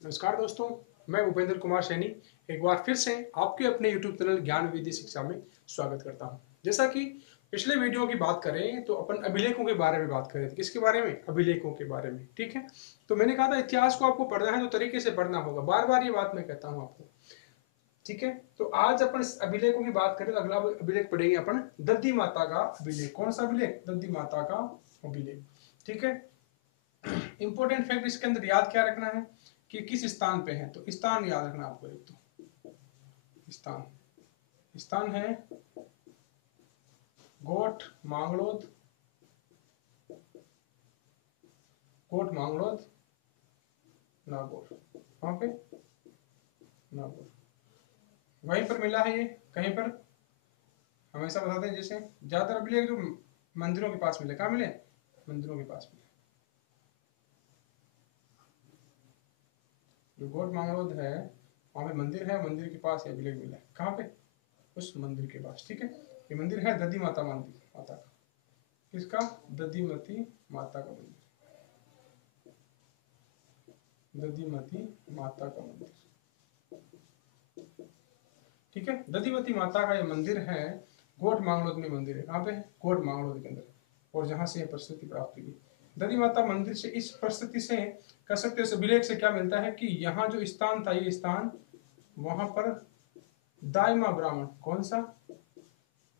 नमस्कार दोस्तों, मैं भूपेंद्र कुमार सैनी एक बार फिर से आपके अपने YouTube चैनल ज्ञान विधि शिक्षा में स्वागत करता हूं। जैसा कि पिछले वीडियो की बात करें तो अपन अभिलेखों के बारे में बात कर रहे थे। किसके बारे में? अभिलेखों के बारे में। ठीक है, तो मैंने कहा था इतिहास को आपको पढ़ना है तो तरीके से पढ़ना होगा। बार बार ये बात मैं कहता हूँ आपको। ठीक है, तो आज अपन इस अभिलेखों की बात करें तो अगला अभिलेख पढ़ेंगे अपन दधि माता का अभिलेख। कौन सा अभिलेख? दधि माता का अभिलेख। ठीक है, इंपॉर्टेंट फैक्ट इसके अंदर याद क्या रखना है कि किस स्थान पे है, तो स्थान याद रखना आपको। एक तो स्थान स्थान है गोठ मांगलोद, गोठ मांगलोद नागौर। वहां पे नागौर वहीं पर मिला है। ये कहीं पर हमेशा बताते हैं, जैसे ज्यादातर अभिलेख जो मंदिरों के पास मिले। कहाँ मिले? मंदिरों के पास मिले। जो गोठ मांगलोद है वहां पे मंदिर है, मंदिर के पास ये अभिलेख मिला है। कहाँ पे? उस मंदिर के पास। ठीक है, ये मंदिर है दधि माता मंदिर, माता का। किसका? दधिमती माता का मंदिर। दधिमती माता का मंदिर। ठीक है, दधिमती माता का ये मंदिर है, गोठ मांगलोद में मंदिर है। कहाँ पे? गोठ मांगलोद के अंदर, और जहां से प्रसिद्धि प्राप्त हुई दधि माता मंदिर से। इस प्रसिद्धि से कह सकते हैं, अभिलेख से क्या मिलता है कि यहाँ जो स्थान था, ये स्थान वहां पर दाइमा ब्राह्मण, कौन सा?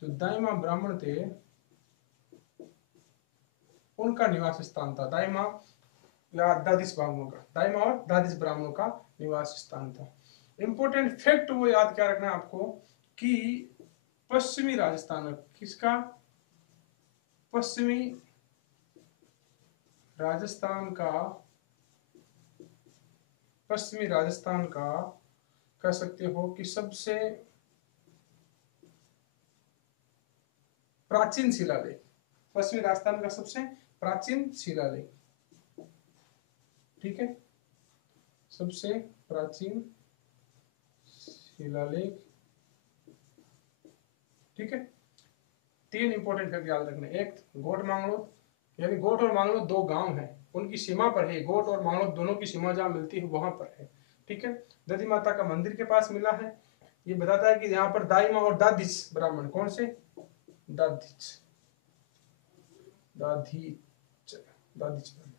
जो दाइमा ब्राह्मण थे उनका निवास स्थान था। दाइमा या दादिश ब्राह्मणों का, दाइमा और दादिश ब्राह्मणों का निवास स्थान था। इंपॉर्टेंट फैक्ट वो याद क्या रखना है आपको कि पश्चिमी राजस्थान में, किसका? पश्चिमी राजस्थान का, पश्चिमी राजस्थान का कह सकते हो कि सबसे प्राचीन शिलालेख, पश्चिमी राजस्थान का सबसे प्राचीन शिलालेख। ठीक है, सबसे प्राचीन शिलालेख। ठीक है, तीन इंपॉर्टेंट फैक्ट याद रखना। एक, गोठ मांगलोद, यानी गोठ और मांगलोद दो गांव हैं, उनकी सीमा पर है। गोठ और मांगलोद दोनों की सीमा जहां मिलती है वहां पर है। ठीक है, दधि माता का मंदिर के पास मिला है। ये बताता है कि यहाँ पर दाइमा और दादिच ब्राह्मण, कौन से? दादिच, दाधिच, दादिच ब्राह्मण।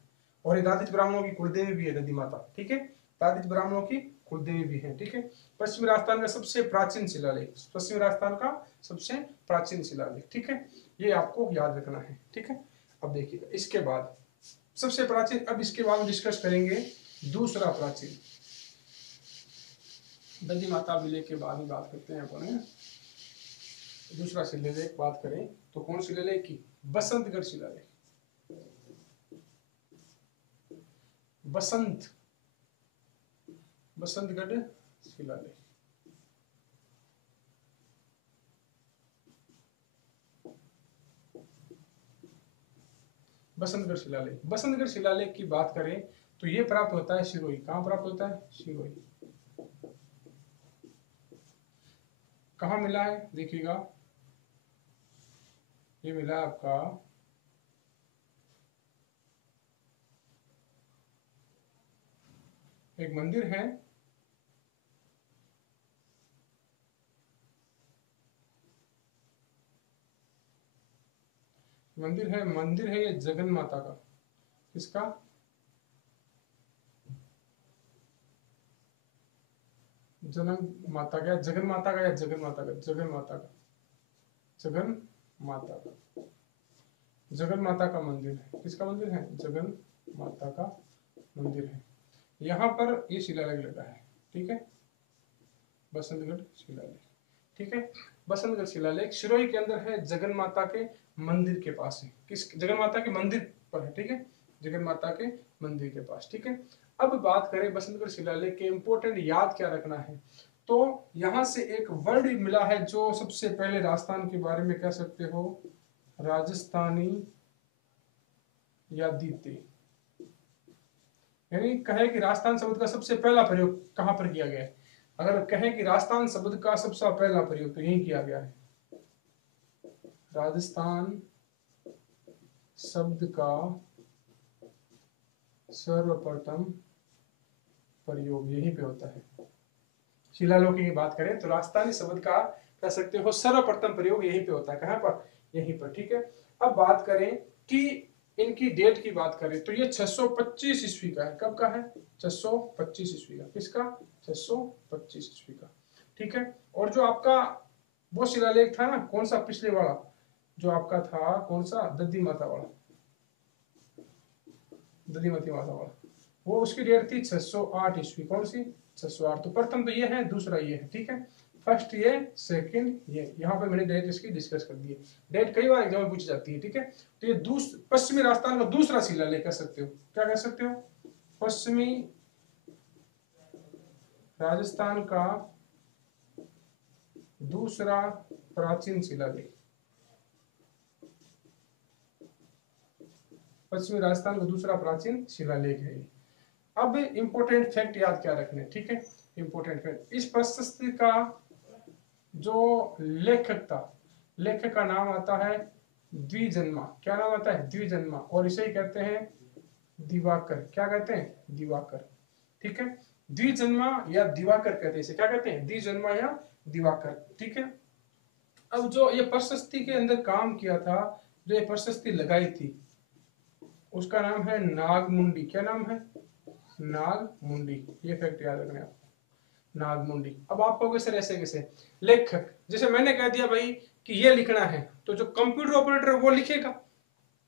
और ये दादिच ब्राह्मणों की कुलदेवी भी है दधि माता। ठीक है, दादिच ब्राह्मणों की कुलदेवी भी है। ठीक है, पश्चिमी राजस्थान का सबसे प्राचीन शिलालेख, पश्चिमी राजस्थान का सबसे प्राचीन शिलालेख। ठीक है, ये आपको याद रखना है। ठीक है, अब देखिएगा इसके बाद सबसे प्राचीन, अब इसके बाद डिस्कस करेंगे दूसरा प्राचीन। दधि माता अभिलेख के बाद ही बात करते हैं अपन दूसरा शिलालेख। बात करें तो कौन शिलालेख की? बसंतगढ़ शिलालेख। बसंतगढ़ शिलालेख। बसंतगढ़ शिलालेख, बसंतगढ़ शिलालेख की बात करें तो ये प्राप्त होता है सिरोही। कहाँ प्राप्त होता है? सिरोही। कहाँ मिला है? देखिएगा, ये मिला है आपका एक मंदिर है, मंदिर है ये जगन माता का। किसका? जनन माता का, जगन माता का, या जगन माता का, जगन माता का, जगन माता का, जगन माता का मंदिर है। किसका मंदिर है? जगन माता का मंदिर है। यहाँ पर ये शिलालेख लगा है। ठीक है, बसंतगढ़ शिलालेख। ठीक है, बसंतगढ़ शिलालेख सिरोही के अंदर है, जगन माता के मंदिर के पास है। किस? जगन माता के मंदिर पर है। ठीक है, जगन माता के मंदिर के पास। ठीक है, अब बात करें बसंतगढ़ शिलालेख के इंपोर्टेंट याद क्या रखना है, तो यहां से एक वर्ड मिला है जो सबसे पहले राजस्थान के बारे में कह सकते हो, राजस्थानी या दीप्ति। यानी कहे कि राजस्थान शब्द का सबसे पहला प्रयोग कहां पर किया गया है? अगर कहें कि राजस्थान शब्द का सबसे पहला प्रयोग तो यही किया गया है। राजस्थान शब्द का सर्वप्रथम प्रयोग यहीं पे होता है। शिलालेखों की बात करें तो राजस्थानी शब्द का कह सकते हो सर्वप्रथम प्रयोग यहीं पे होता है। कहाँ पर? यहीं पर। ठीक है, अब बात करें कि इनकी डेट की बात करें तो ये 625 ईस्वी का है। कब का है? 625 ईस्वी का। किसका? 625 ईस्वी का। ठीक है, और जो आपका वो शिलालेख था ना, कौन सा पिछले वाला जो आपका था, कौन सा? दधी माता वाला, दधिमती माता वाला, वो उसकी डेट थी 608 ईस्वी। कौन सी? 608। तो प्रथम तो ये है, दूसरा ये है। ठीक है, फर्स्ट ये, सेकंड ये। यहाँ पे मैंने डेट इसकी डिस्कस कर दी है। डेट कई बार एग्जाम में पूछी जाती है। ठीक है, तो ये पश्चिमी राजस्थान का दूसरा शिलालेख कह सकते हो। क्या कह सकते हो? पश्चिमी राजस्थान का दूसरा प्राचीन शिलालेख। पश्चिमी राजस्थान का दूसरा प्राचीन शिलालेख है। अब इंपोर्टेंट फैक्ट याद क्या रखने? ठीक है, इंपोर्टेंट फैक्ट, इस प्रशस्ति का जो लेखक था, लेखक का नाम आता है द्विजन्मा। क्या नाम आता है? द्विजन्मा। और इसे ही कहते हैं दिवाकर। क्या कहते हैं? दिवाकर। ठीक है, द्विजन्मा या दिवाकर कहते हैं इसे। क्या कहते हैं? द्विजन्मा या दिवाकर। ठीक है, अब जो ये प्रशस्ति के अंदर काम किया था, जो ये प्रशस्ति लगाई थी, उसका नाम है नागमुंडी। क्या नाम है? नागमुंडी। ये फैक्ट याद रखना है, नागमुंडी। अब आप कहोगे सर ऐसे कैसे? लेखक, जैसे मैंने कह दिया भाई कि ये लिखना है, तो जो कंप्यूटर ऑपरेटर वो लिखेगा,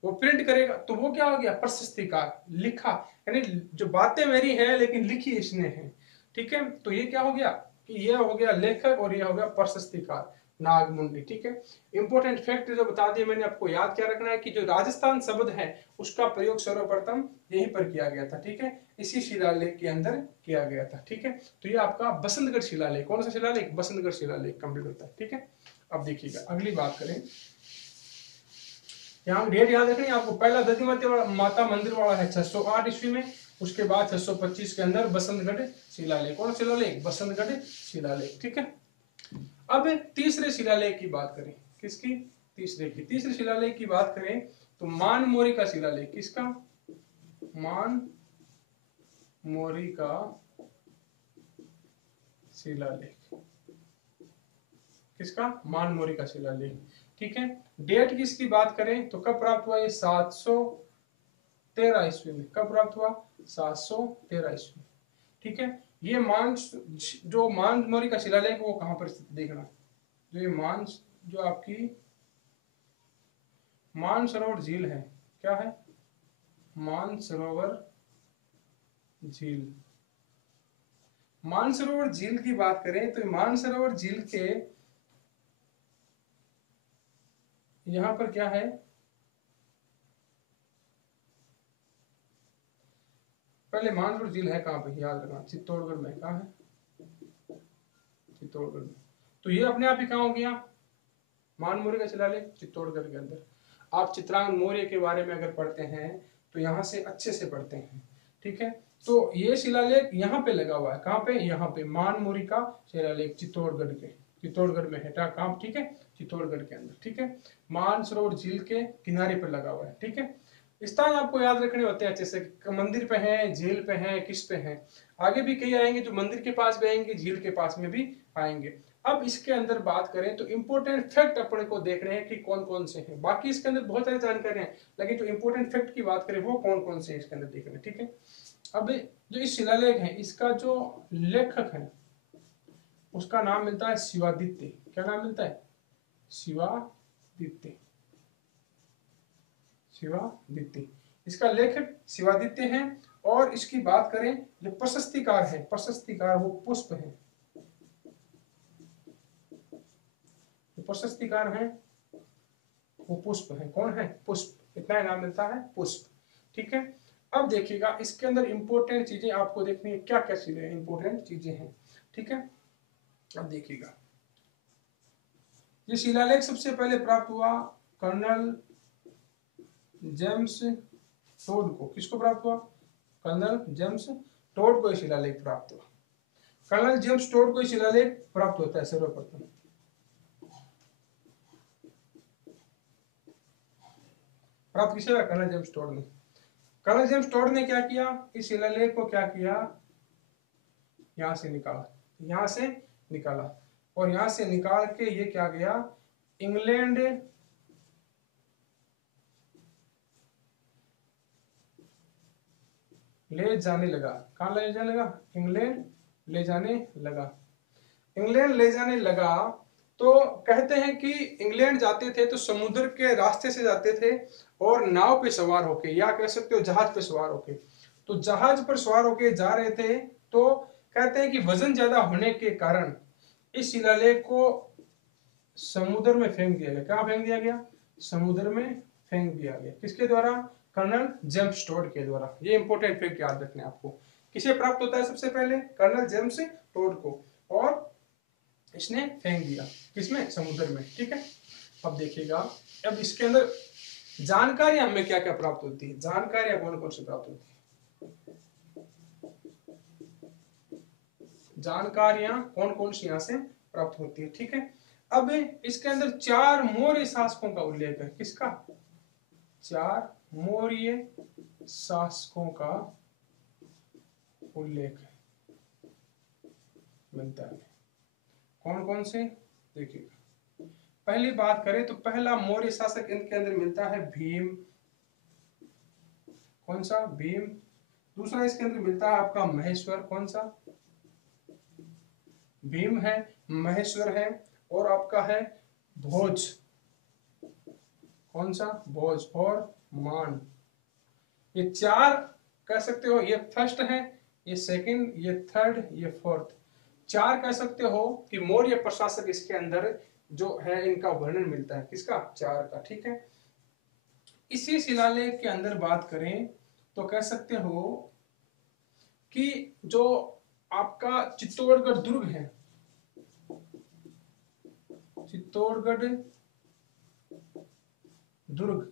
वो प्रिंट करेगा, तो वो क्या हो गया? प्रशस्तिकार। लिखा यानी जो बातें मेरी हैं लेकिन लिखी इसने है। ठीक है, तो ये क्या हो गया कि ये हो गया लेखक और ये हो गया प्रशस्तिकार, नागमुंडी। ठीक है, इंपॉर्टेंट फैक्ट जो बता दिए मैंने, आपको याद क्या रखना है कि जो राजस्थान शब्द है उसका प्रयोग सर्वप्रथम यहीं पर किया गया था। ठीक है, इसी शिलालेख के अंदर किया गया था। ठीक है, तो ये आपका बसंतगढ़ शिलालेख। कौन सा शिलालेख? बसंतगढ़ शिलालेख कंप्लीट होता है। ठीक है, अब देखिएगा अगली बात करें, यहाँ डेट याद रखनी है आपको। पहला दधिमती माता मंदिर वाला है 608 ईस्वी में, उसके बाद 625 के अंदर बसंतगढ़ शिलालेख। कौन शिलालेख? बसंतगढ़ शिलालेख। ठीक है, अब तीसरे शिलालेख की बात करें। किसकी? तीसरे शिलालेख की बात करें तो मानमोरी का शिलालेख। किसका? मानमोरी का शिलालेख। किसका? मानमोरी का शिलालेख। ठीक है, डेट की इसकी बात करें तो कब प्राप्त हुआ? ये 713 ईस्वी में। कब प्राप्त हुआ? 713 ईस्वी। ठीक है, ये जो मानमोरी का शिलालेख वो कहां पर स्थित देखना, जो ये जो आपकी मानसरोवर झील है। क्या है? मानसरोवर झील। मानसरोवर झील की बात करें तो मानसरोवर झील के यहां पर क्या है? पहले मानसरोवर झील है कहां पे? याद रखना, चित्तौड़गढ़ में। कहां है? चित्तौड़गढ़ में। तो ये अपने आप ही कहां हो गया? मानमोरी का शिलालेख चित्तौड़गढ़ के अंदर। आप चित्रांगद मौर्य के बारे में अगर पढ़ते हैं तो यहाँ से अच्छे से पढ़ते हैं। ठीक है, तो ये शिलालेख यहाँ पे लगा हुआ है। कहाँ पे? यहाँ पे मानमोरी का शिलालेख चित्तौड़गढ़ में है काम। ठीक है, चित्तौड़गढ़ के अंदर। ठीक है, मानसरोवर झील के किनारे पर लगा हुआ है। ठीक है, स्थान आपको याद रखने होते हैं अच्छे से, मंदिर पे है, झील पे है, किस पे है। आगे भी कई आएंगे जो मंदिर के पास भी आएंगे, झील के पास में भी आएंगे। अब इसके अंदर बात करें तो इंपोर्टेंट फैक्ट अपने को देख रहे हैं कि कौन कौन से हैं। बाकी इसके अंदर बहुत सारी जानकारी हैं, लेकिन जो इंपोर्टेंट फैक्ट की बात करें वो कौन कौन से इसके अंदर देख रहे हैं। ठीक है, अब जो इस शिलालेख है इसका जो लेखक है उसका नाम मिलता है शिवादित्य। क्या नाम मिलता है? शिवादित्य। शिवादित्य, इसका लेखक शिवादित्य है। और इसकी बात करें जो प्रशस्तिकार है, प्रशस्तिकार वो पुष्प है। प्रशस्तिकार है वो पुष्प है। कौन है? पुष्प। इतना ही नाम मिलता है, पुष्प। ठीक है, अब देखिएगा इसके अंदर इंपोर्टेंट चीजें आपको देखनी है, क्या क्या चीजें इंपोर्टेंट चीजें हैं। ठीक है, अब देखिएगा ये शिलालेख सबसे पहले प्राप्त हुआ कर्नल जेम्स टोड को। किसको प्राप्त हुआ? कर्नल जेम्स टोड को शिलालेख प्राप्त हुआ। कर्नल जेम्स टोड को शिलालेख प्राप्त होता है सर्वप्रथम। प्राप्त किसे हुआ? कर्नल जेम्स टोड ने। कर्नल जेम्स टोड ने क्या किया? इस शिलालेख को क्या किया? यहाँ से निकाला, यहाँ से निकाला, और यहाँ से निकाल के ये क्या गया, इंग्लैंड ले जाने लगा। कहाँ ले जाने लगा? इंग्लैंड ले जाने लगा। इंग्लैंड ले जाने लगा तो कहते हैं कि इंग्लैंड जाते थे तो समुद्र के रास्ते से जाते थे और नाव पे सवार होके, या कह सकते हो जहाज पे सवार होके। तो जहाज पर सवार होके जा रहे थे तो कहते हैं कि वजन ज्यादा होने के कारण इस शिलालेख को समुद्र में फेंक दिया गया। कहाँ फेंक दिया गया? समुद्र में फेंक दिया गया। किसके द्वारा? कर्नल जेम्स टोड के द्वारा। ये इंपॉर्टेंट फैक्ट याद रखने आपको। किसे प्राप्त होता है सबसे पहले? कर्नल जेम्स टोड को, और इसने फेंक दिया किसमें? समुद्र में। ठीक है, अब देखिएगा, अब इसके अंदर जानकारियां हमें क्या क्या प्राप्त होती है, जानकारियां कौन कौन सी प्राप्त होती है, जानकारियां कौन कौन सी यहां से प्राप्त होती है। ठीक है, अब इसके अंदर 4 मौर्य शासकों का उल्लेख है। किसका? 4 मौर्य शासकों का उल्लेख मिलता है। कौन कौन से? देखिएगा, पहली बात करें तो पहला मौर्य शासक इनके अंदर मिलता है भीम। कौन सा? भीम। दूसरा इसके अंदर मिलता है आपका महेश्वर। कौन सा? भीम है, महेश्वर है, और आपका है भोज। कौन सा? भोज और मान। ये 4 कह सकते हो, ये फर्स्ट है, ये सेकंड, ये थर्ड, ये फोर्थ। 4 कह सकते हो कि मौर्य प्रशासक इसके अंदर जो है इनका वर्णन मिलता है। किसका? 4 का। ठीक है, इसी शिलालेख के अंदर बात करें तो कह सकते हो कि जो आपका चित्तौड़गढ़ दुर्ग है, चित्तौड़गढ़ दुर्ग,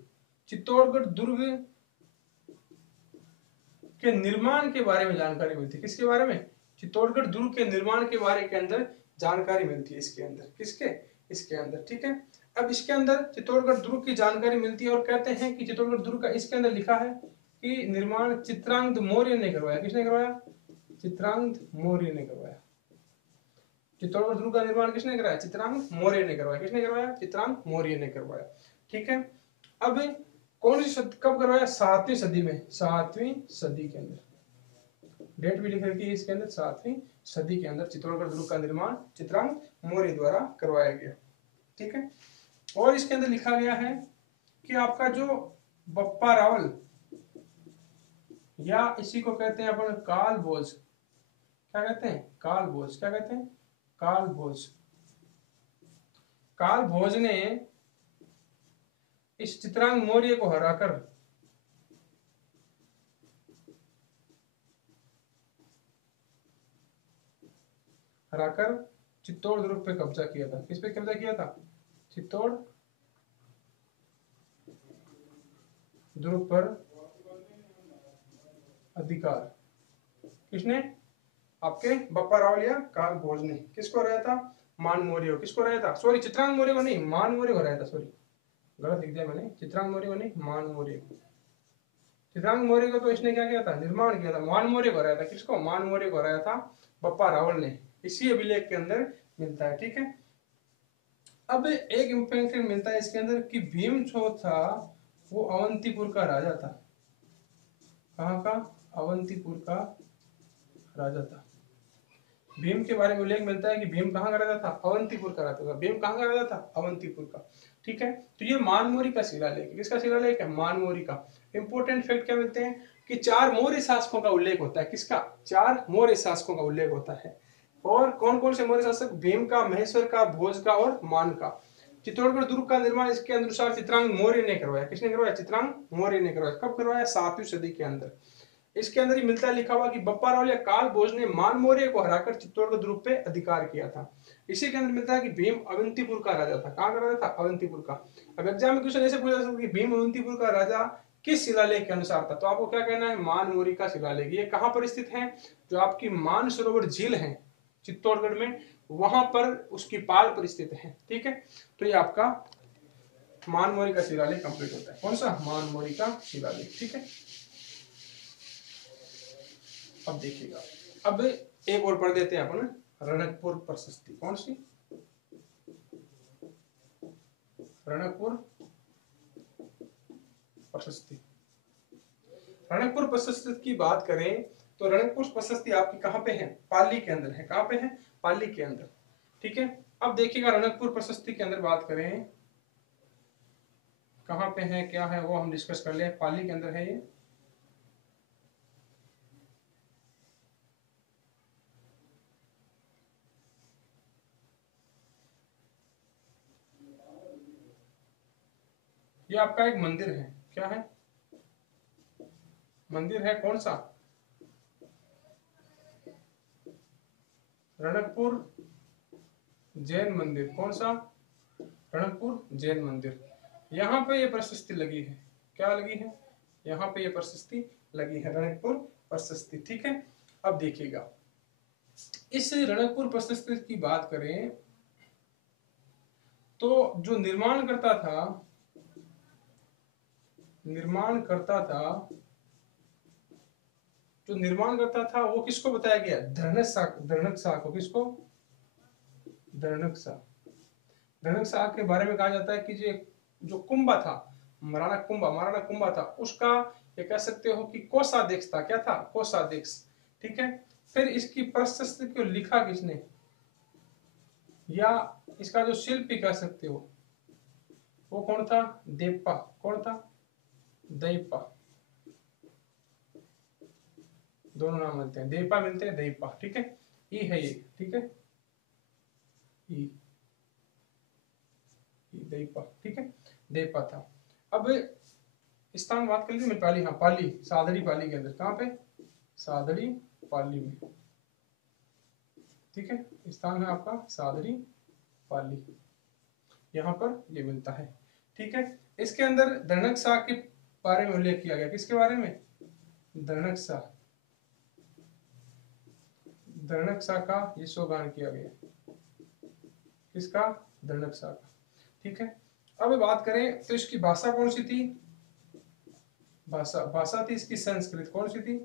चित्तौड़गढ़ दुर्ग के निर्माण के बारे में जानकारी मिलती है। किसके बारे में? चित्तौड़गढ़ दुर्ग के निर्माण के बारे के अंदर जानकारी मिलती है इसके अंदर। किसके? इसके अंदर। ठीक है, अब इसके अंदर चित्तौड़गढ़ दुर्ग की जानकारी मिलती है और कहते हैं कि चित्तौड़गढ़ दुर्ग का इसके अंदर लिखा है कि निर्माण चित्रांगद मौर्य ने करवाया। किसने करवाया? चित्रांगद मौर्य ने करवाया। चित्तौड़गढ़ दुर्ग का निर्माण किसने कराया? चित्रांगद मौर्य ने करवाया। किसने करवाया? चित्रांगद मौर्य ने करवाया। ठीक है, अब कौन सी कब करवाया? 7वीं सदी में, 7वीं सदी के अंदर। डेट भी लिख रखी है इसके अंदर, 7वीं सदी के अंदर चित्तौड़गढ़ दुर्ग का निर्माण चित्रांगद मौर्य द्वारा करवाया गया। ठीक है, और इसके अंदर लिखा गया है कि आपका जो बप्पा रावल, या इसी को कहते हैं अपन काल भोज। क्या कहते हैं? काल भोज। क्या कहते हैं? काल भोज। काल भोज ने इस चित्रांगद मौर्य को हराकर चित्तौड़ दुर्ग पे कब्जा किया था। किस पे कब्जा किया था? चित्तौड़ दुर्ग पर अधिकार। किसने? आपके बप्पा रावल या काल भोज ने। किसको हराया था? मान मौर्य। किसको हराया था? सॉरी, चित्रांगद मौर्य को नहीं, मान मौर्य को हराया था। सॉरी, गलत लिख दिया मैंने, चित्रांगद मौर्य को नहीं, मान मौर्य को। चित्रांगद मौर्य को तो इसने क्या किया था? निर्माण किया था। मान मौर्य को हराया था। किसको? मान मौर्य को हराया था बप्पा रावल ने। इसी अभिलेख के अंदर मिलता है। ठीक है, अब एक इंफॉर्मेशन मिलता है इसके अंदर कि भीम जो था वो अवंतीपुर का राजा था। कहाँ का? अवंतीपुर का राजा था। भीम के बारे में उल्लेख मिलता है कि भीम कहाँ का राजा था? अवंतीपुर का राजा था। भीम कहाँ का राजा था? अवंतीपुर का। ठीक है, तो ये मानमोरी का शिलालेख। किसका शिलालेख है? मानमोरी का। इंपोर्टेंट फैक्ट क्या मिलते हैं कि 4 मौर्य शासकों का उल्लेख होता है। किसका? 4 मौर्य शासकों का उल्लेख होता है। और कौन कौन से मौर्य शासक? भीम का, महेश्वर का, भोज का और मान का। चित्तौड़गढ़ दुर्ग का निर्माण इसके अनुसार चित्रांगद मौर्य ने करवाया। किसने करवाया? चित्रांगद मौर्य ने करवाया। कब करवाया? 7वीं सदी के अंदर। इसके अंदर ही मिलता है लिखा हुआ कि बप्पा रावल या काल भोज ने मान मौर्य को हराकर चित्तौड़गढ़ दुर्ग पे अधिकार किया था। इसी के अंदर मिलता है कि भीम अवंतीपुर का राजा था। कहाँ का राजा था? अवंतीपुर का। अब एग्जाम में क्वेश्चन ऐसे पूछा जा सकता है कि भीम अवंतीपुर का राजा किस शिलालेख के अनुसार था? तो आपको क्या कहना है? मान मौर्य का शिलालेख। ये कहाँ पर स्थित है? जो आपकी मानसरोवर झील है चित्तौड़गढ़ में, वहां पर उसकी पाल पर स्थित है। ठीक है, तो ये आपका मान मौर्य का शिलालेख कंप्लीट होता है। कौन सा? मान मौर्य का शिलालेख। ठीक है, अब देखिएगा, अब एक और पढ़ देते हैं अपन, रणकपुर प्रशस्ति। कौन सी? रणकपुर प्रशस्ति। रणकपुर प्रशस्ति की बात करें तो रणकपुर प्रशस्ति आपकी कहां पे है? पाली के अंदर है। कहां पे है? पाली के अंदर। ठीक है, अब देखिएगा रणकपुर प्रशस्ति के अंदर बात करें कहां पे है, क्या है, वो हम डिस्कस कर ले। पाली के अंदर है ये आपका एक मंदिर है। क्या है? मंदिर है। कौन सा? रणकपुर जैन मंदिर। कौन सा? रणकपुर जैन मंदिर। यहाँ पे ये प्रशस्ति लगी है। क्या लगी है? यहाँ पे ये प्रशस्ति लगी है, रणकपुर प्रशस्ति। ठीक है, अब देखिएगा इस रणकपुर प्रशस्ति की बात करें तो जो निर्माण करता था वो किसको बताया गया? धर्णक शाह को। किसको? धर्णक शाह के बारे में कहा जाता है कि जो कुंभा था, महाराणा कुंभा था, उसका ये कह सकते हो कि कोषाध्यक्ष था। क्या था? कोषाध्यक्ष। ठीक है, फिर इसकी प्रशस्ति को लिखा किसने, या इसका जो शिल्पी कह सकते हो वो कौन था? देप्पा। कौन था? दैपा। दोनों नाम मिलते हैं, देपा मिलते हैं, दैपा। ठीक है, ई है ये। ठीक है, ई दैपा। ठीक है, दैपा था। अब स्थान बात कर लीजिए, पाली। हाँ, पाली, सादड़ी पाली के अंदर। कहाँ पे? सादड़ी पाली में। ठीक है, स्थान है आपका सादड़ी पाली, यहाँ पर ये मिलता है। ठीक है, इसके अंदर धर्णक शाह के बारे में उल्लेख किया गया। किसके बारे में? धर्णक शाह का ये शोगान किया गया। किसका? धर्णक शाह का। ठीक है, अब बात करें तो इसकी भाषा कौन सी थी? भाषा थी इसकी संस्कृत। कौन सी थी?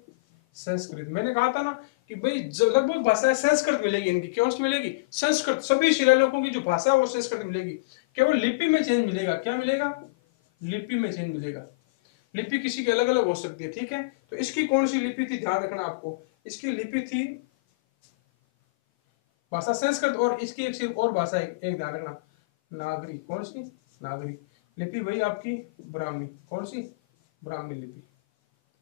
संस्कृत। मैंने कहा था ना कि भाई जो लगभग भाषा संस्कृत मिलेगी इनकी। कौन सी मिलेगी? संस्कृत। सभी शिलालेखों की जो भाषा है वो संस्कृत मिलेगी, केवल लिपि में चेंज मिलेगा। क्या मिलेगा? लिपि में चेंज मिलेगा। लिपि किसी की अलग अलग हो सकती है। ठीक है, तो इसकी कौन सी लिपि थी? ध्यान रखना आपको, इसकी लिपि थी भाषा संस्कृत, और इसकी एक सिर्फ और भाषा एक ध्यान रखना, नागरी। कौन सी? नागरी। लिपि वही आपकी ब्राह्मी। कौन सी? ब्राह्मी लिपि।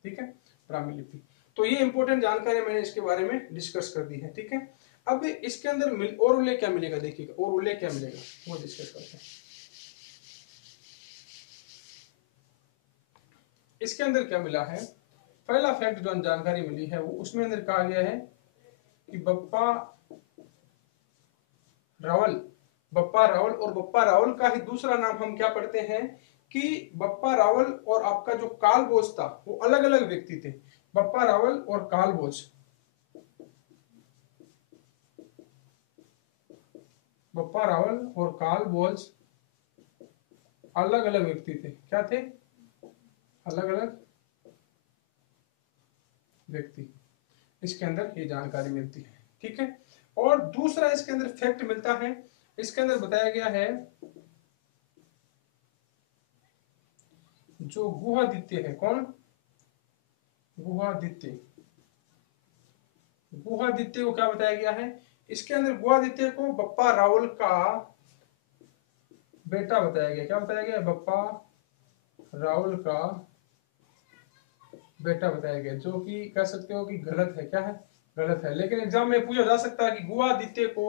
ठीक है, ब्राह्मी लिपि। तो ये इंपॉर्टेंट जानकारी मैंने इसके बारे में डिस्कस कर दी है। ठीक है, अब इसके अंदर और उल्लेख क्या मिलेगा? देखिएगा और उल्लेख क्या मिलेगा वो डिस्कस करते हैं। इसके अंदर क्या मिला है? पहला फैक्ट जो जानकारी मिली है वो उसमें अंदर कहा गया है कि बप्पा रावल और बप्पा रावल का ही दूसरा नाम हम क्या पढ़ते हैं कि बप्पा रावल और आपका जो कालभोज था वो अलग अलग व्यक्ति थे। बप्पा रावल और कालभोज, बप्पा रावल और कालभोज अलग अलग व्यक्ति थे। क्या थे? अलग अलग व्यक्ति। इसके अंदर ये जानकारी मिलती है। ठीक है, और दूसरा इसके अंदर फैक्ट मिलता है, इसके अंदर बताया गया है जो गुहादित्य है। कौन? गुहादित्य। गुहादित्य को क्या बताया गया है? इसके अंदर गुहादित्य को बप्पा रावल का बेटा बताया गया। क्या बताया गया? बप्पा रावल का बेटा बताया गया, जो कि कह सकते हो कि गलत है। क्या है? गलत है, लेकिन एग्जाम में पूछा जा सकता है कि गुहादित्य को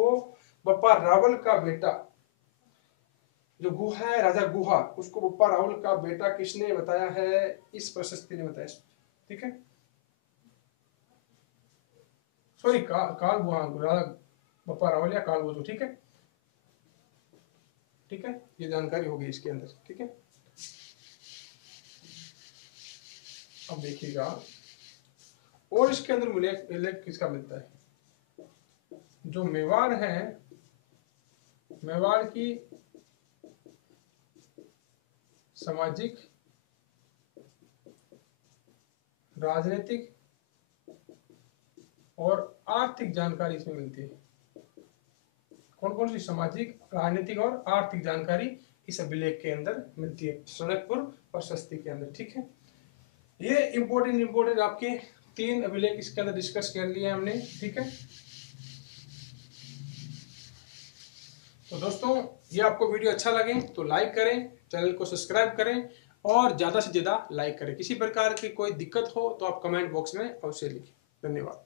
बप्पा रावल का बेटा, जो गुहा है राजा गुहा, उसको बप्पा रावल का बेटा किसने बताया है? इस प्रशस्ति ने बताया। ठीक है, सॉरी, काल राजा बप्पा रावल या काल वो। ठीक है, ठीक है, ये जानकारी होगी इसके अंदर। ठीक है, अब देखिएगा और इसके अंदर उल्लेख किसका मिलता है? जो मेवाड़ है, मेवाड़ की सामाजिक, राजनीतिक और आर्थिक जानकारी इसमें मिलती है। कौन कौन सी सामाजिक, राजनीतिक और आर्थिक जानकारी इस अभिलेख के अंदर मिलती है, सड़कपुर प्रशस्ति के अंदर। ठीक है, ये इंपोर्टेंट आपके 3 अभिलेख इसके अंदर डिस्कस कर लिए हमने। ठीक है, तो दोस्तों ये आपको वीडियो अच्छा लगे तो लाइक करें, चैनल को सब्सक्राइब करें और ज़्यादा से ज़्यादा लाइक करें। किसी प्रकार की कोई दिक्कत हो तो आप कमेंट बॉक्स में अवश्य लिखें। धन्यवाद।